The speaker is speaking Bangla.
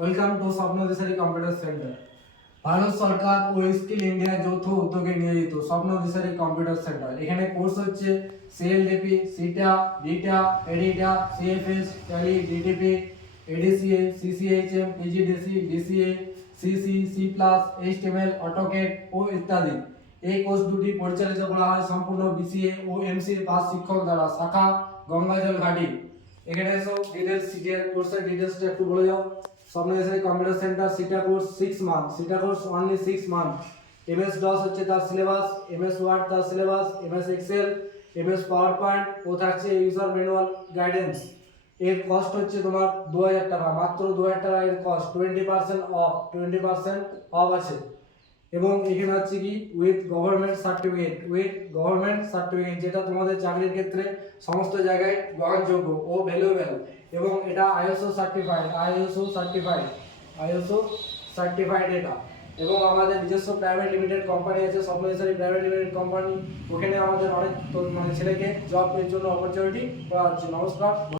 Welcome to Swapnadishari computer centre. Bharat সরকার ও স্কিল ইন্ডিয়া যৌথ উদ্যোগে নিয়োজিত স্বপ্নদিশারি কম্পিউটার সেন্টার। এখানে কোর্স হচ্ছে CLDP, CITA, DITA, ADITA, CFS, Tally, DTP, ADCA, CCHM, PGDC, DCA, CC, C plus, HTML, AutoCAD ও ইত্যাদি। এই কোর্স দুটি পরিচালিত করা হয় সম্পূর্ণ বিসিএ ও এমসিএ পাস শিক্ষক দ্বারা। শাখা গঙ্গাজল ঘাটি। এখানে এসো ডিটেলস সিটের কোর্সের ডিটেলসটা একটু বলে যাও। Swapnadishari computer centre CITA course 6 month, CITA course only 6 month. MS DOS হচ্ছে তার সিলেবাস, এমএস ওয়ার্ড তার syllabus, MS Excel, MS PowerPoint ও থাকছে ইউজার ম্যানুয়াল গাইডেন্স। এর কস্ট হচ্ছে তোমার 2000 টাকা, মাত্র 2000 টাকা এর কস্ট। 20% অফ, 20% অফ আছে। এবং এখানে হচ্ছে কি উইথ গভর্নমেন্ট সার্টিফিকেট, যেটা তোমাদের চাকরির ক্ষেত্রে সমস্ত জায়গায় গ্রহণযোগ্য ও ভ্যালুয়েবল। এবং এটা আইএসও সার্টিফাইড এটা। এবং আমাদের নিজস্ব প্রাইভেট লিমিটেড কোম্পানি আছে, স্বপ্নদিশারি প্রাইভেট লিমিটেড কোম্পানি। ওখানে আমাদের অনেক ছেলেকে জব এর জন্য অপরচুনিটি করা হচ্ছে। নমস্কার।